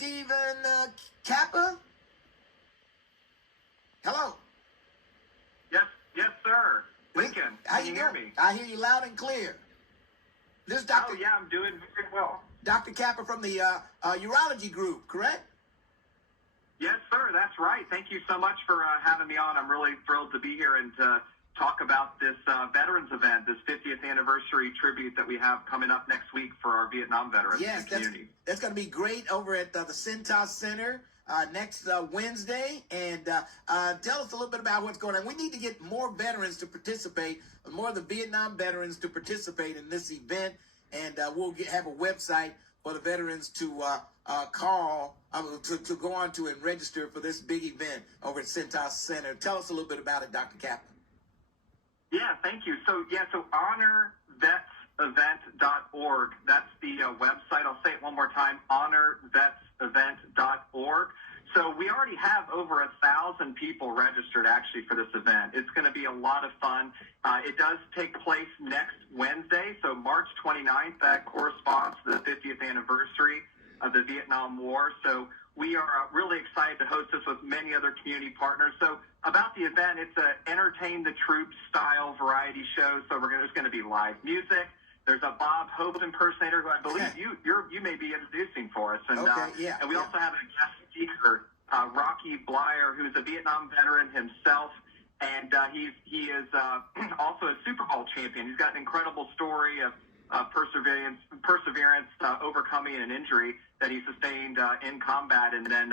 Stephen Kappa? Hello. Yes, sir. Lincoln, can you hear me? I hear you loud and clear. This is Dr. Oh, yeah, I'm doing very well. Dr. Kappa from the urology group, correct? Yes, sir, that's right. Thank you so much for having me on. I'm really thrilled to be here and to talk about this veterans event, this 50th anniversary tribute that we have coming up next week for our Vietnam veterans community. That's going to be great over at the Cintas Center next Wednesday. And tell us a little bit about what's going on. We need to get more veterans to participate, more of the Vietnam veterans to participate in this event. And we'll have a website for the veterans to to go on to and register for this big event over at Cintas Center. Tell us a little bit about it, Dr. Kappa. Yeah, thank you. So honorvetsevent.org. That's the website. I'll say it one more time, honorvetsevent.org. So we already have over 1,000 people registered actually for this event. It's going to be a lot of fun. It does take place next Wednesday, so March 29th. That corresponds to the 50th anniversary of the Vietnam War. So we are really excited to host this with many other community partners. So about the event, it's a entertain the troops style variety show. So there's going to be live music. There's a Bob Hope impersonator who I believe you may be introducing for us. And, and we also have a guest speaker, Rocky Blyer, who's a Vietnam veteran himself. And he is also a Super Bowl champion. He's got an incredible story of perseverance, overcoming an injury that he sustained in combat, and then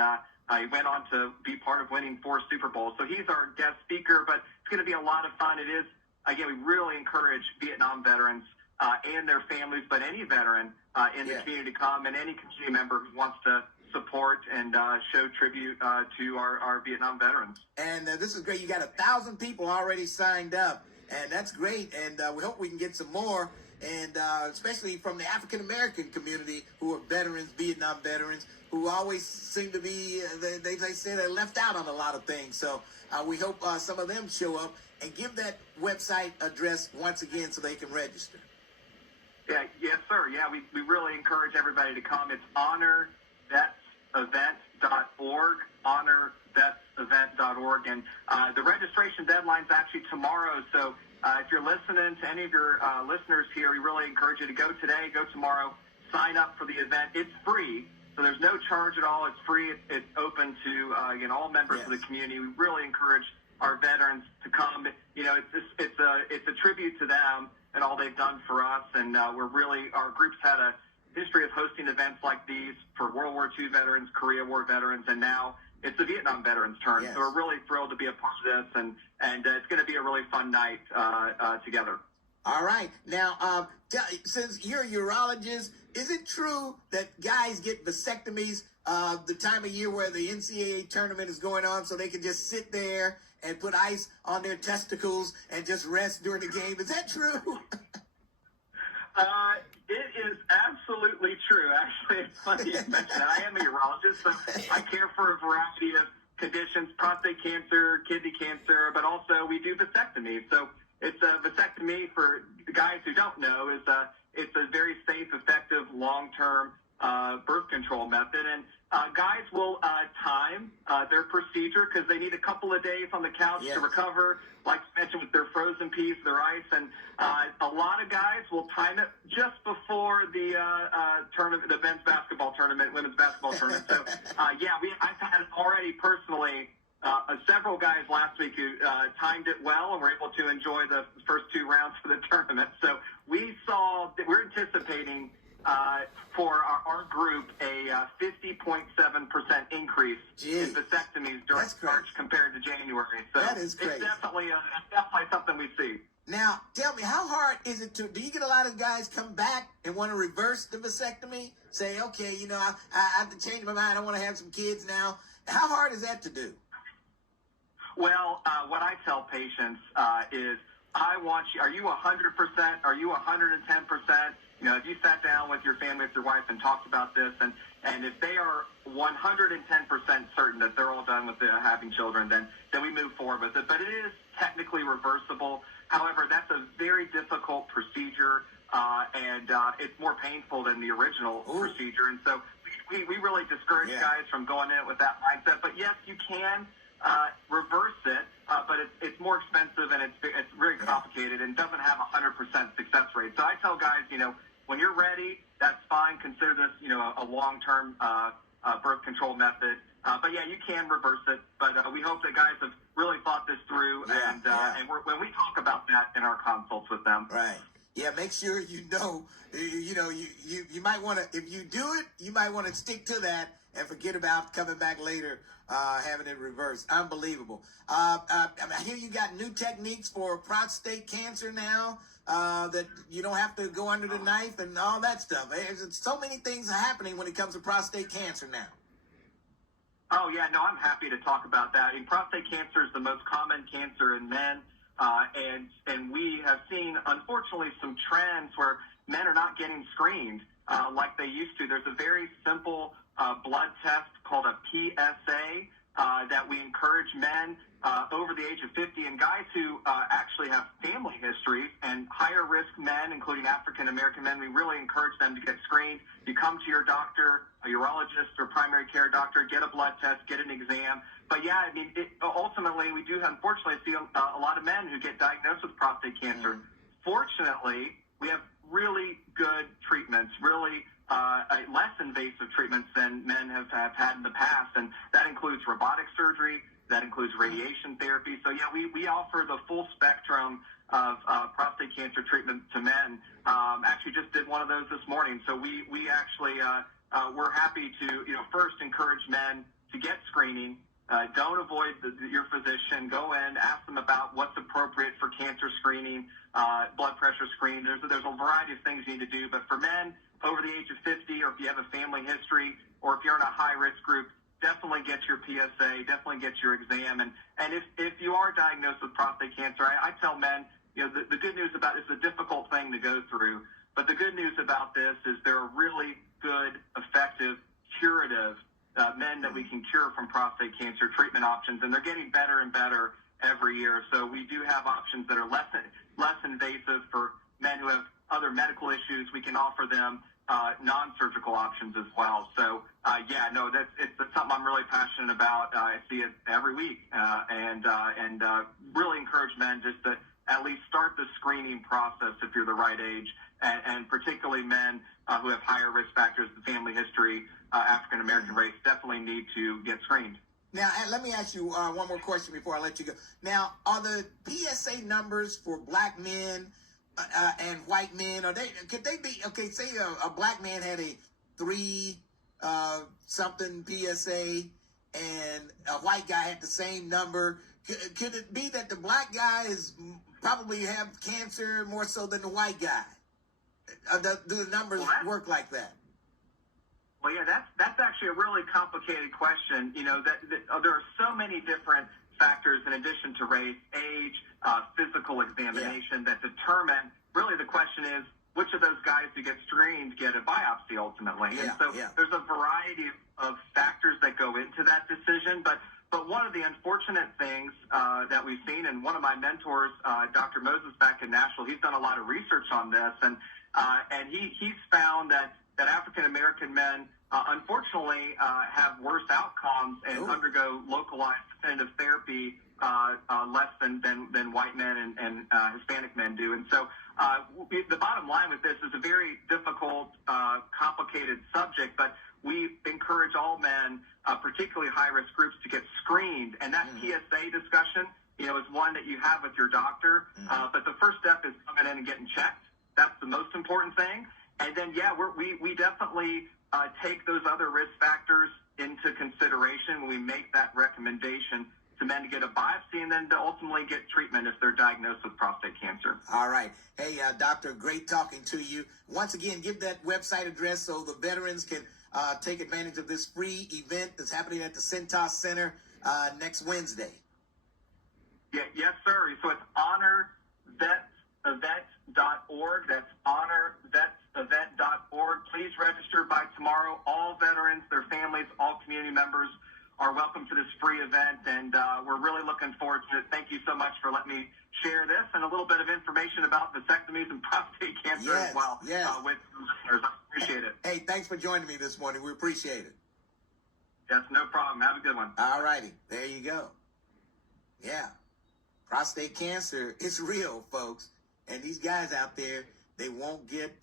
he went on to be part of winning 4 Super Bowls. So he's our guest speaker, but it's going to be a lot of fun. It is, again, we really encourage Vietnam veterans and their families, but any veteran in the community to come, and any community member who wants to support and show tribute to our Vietnam veterans. And this is great. You got 1,000 people already signed up, and that's great. And we hope we can get some more. And especially from the African-American community who are veterans, Vietnam veterans, who always seem to be, they say they're left out on a lot of things. So we hope some of them show up, and give that website address once again so they can register. Yeah, yes, sir. Yeah, we really encourage everybody to come. It's honorvetsevent.org, honorvetsevent.org. And the registration deadline is actually tomorrow, so if you're listening to any of your listeners here, we really encourage you to go today, go tomorrow, sign up for the event. It's free, so there's no charge at all. It's free. It's open to all members of the community. We really encourage our veterans to come. You know, it's a tribute to them and all they've done for us. And our group's had a history of hosting events like these for World War II veterans, Korea War veterans, and now it's the Vietnam veterans' turn. So we're really thrilled to be a part of this, and it's going to be a really fun night together. All right. Now, since you're a urologist, is it true that guys get vasectomies the time of year where the NCAA tournament is going on, so they can just sit there and put ice on their testicles and just rest during the game? Is that true? It is absolutely true. Actually, it's funny you mentioned that. I am a urologist, so I care for a variety of conditions, prostate cancer, kidney cancer, but also we do vasectomy. So it's a vasectomy, for the guys who don't know, it's a very safe, effective, long-term birth control method. And guys will time their procedure because they need a couple of days on the couch to recover, like you mentioned, with their frozen peas, their ice. And a lot of guys will time it just before the tournament, the men's basketball tournament, women's basketball tournament. So, I've had already personally several guys last week who timed it well and were able to enjoy the first 2 rounds of the tournament. So we're anticipating for our group a 50.7% increase in vasectomies during March compared to January. So that is crazy. It's definitely something we see. Now, tell me, how hard is it do you get a lot of guys come back and want to reverse the vasectomy? Say, okay, I have to change my mind. I want to have some kids now. How hard is that to do? Well, what I tell patients is, are you 100%? Are you 110%? If you sat down with your family, with your wife, and talked about this, and if they are 110% certain that they're all done with having children, then we move forward with it. But it is technically reversible. However, that's a very difficult procedure, and it's more painful than the original procedure. And so we really discourage guys from going in with that mindset. But yes, you can reverse it, but it's more expensive and it's very complicated and doesn't have a 100% success rate. So I tell guys, when you're ready, that's fine. Consider this, a long-term birth control method. But yeah, you can reverse it. But we hope that guys have really thought this through, and when we talk about that in our consults with them. Right. Yeah, make sure you might want to, if you do it, you might want to stick to that and forget about coming back later, having it reversed. Unbelievable. I hear you got new techniques for prostate cancer now, that you don't have to go under the knife and all that stuff. There's so many things are happening when it comes to prostate cancer now. Oh, yeah, no, I'm happy to talk about that. Prostate cancer is the most common cancer in men, and we have seen, unfortunately, some trends where men are not getting screened like they used to. There's a very simple blood test called a PSA that we encourage men over the age of 50 and guys who actually have family histories and higher risk men, including African American men. We really encourage them to get screened. You come to your doctor, a urologist or primary care doctor, get a blood test, get an exam. But yeah, I mean, ultimately, we do unfortunately see a lot of men who get diagnosed with prostate cancer. Fortunately, we have really good treatments, really less invasive treatments than men have had in the past, and that includes robotic surgery, that includes radiation therapy. So yeah, we offer the full spectrum of prostate cancer treatment to men. Actually just did one of those this morning. So we actually, we're happy to, first encourage men to get screening. Don't avoid your physician. Go in, ask them about what's appropriate for cancer screening, blood pressure screening. There's a variety of things you need to do. But for men over the age of 50, or if you have a family history, or if you're in a high-risk group, definitely get your PSA, definitely get your exam. And if you are diagnosed with prostate cancer, I tell men, the good news about it's a difficult thing to go through, but the good news about this is there are really good, effective, curative men that we can cure from prostate cancer treatment options, and they're getting better and better every year. So we do have options that are less invasive for men who have other medical issues. We can offer them non-surgical options as well. So it's something I'm really passionate about. I see it every week, and really encourage men just to at least start the screening process if you're the right age, and particularly men who have higher risk factors, the family history, African American race, definitely need to get screened. Now, let me ask you one more question before I let you go. Now, are the PSA numbers for black men and white men, could they be, okay, say a black man had a 3 something PSA and a white guy had the same number? Could it be that the black guy is probably have cancer more so than the white guy? Do the numbers work like that? Well, yeah, that's actually a really complicated question. There are so many different factors in addition to race, age, physical examination that determine, really the question is, which of those guys who get screened get a biopsy ultimately? And so there's a variety of factors that go into that decision. But one of the unfortunate things that we've seen, and one of my mentors, Dr. Moses back in Nashville, he's done a lot of research on this, and he's found that African American men unfortunately have worse outcomes and undergo localized definitive therapy less than white men and Hispanic men do. And so the bottom line with this is a very difficult, complicated subject, but we encourage all men, particularly high-risk groups, to get screened. And that PSA discussion, is one that you have with your doctor. But the first step is coming in and getting checked. That's the most important thing. And then, we definitely take those other risk factors into consideration when we make that recommendation to men to get a biopsy and then to ultimately get treatment if they're diagnosed with prostate cancer. All right. Hey, doctor, great talking to you. Once again, give that website address so the veterans can take advantage of this free event that's happening at the Cintas Center next Wednesday. Yes, sir. So it's honorvetsevent.org. That's honorvetsevent.org. Please register by tomorrow. All veterans, their families, all community members are welcome to this free event, and we're really looking forward to it. Thank you so much for letting me share this and a little bit of information about vasectomies and prostate cancer as well with listeners. I appreciate it. Hey, thanks for joining me this morning. We appreciate it. Yes, no problem. Have a good one. All righty. There you go. Yeah. Prostate cancer is real, folks. And these guys out there, they won't get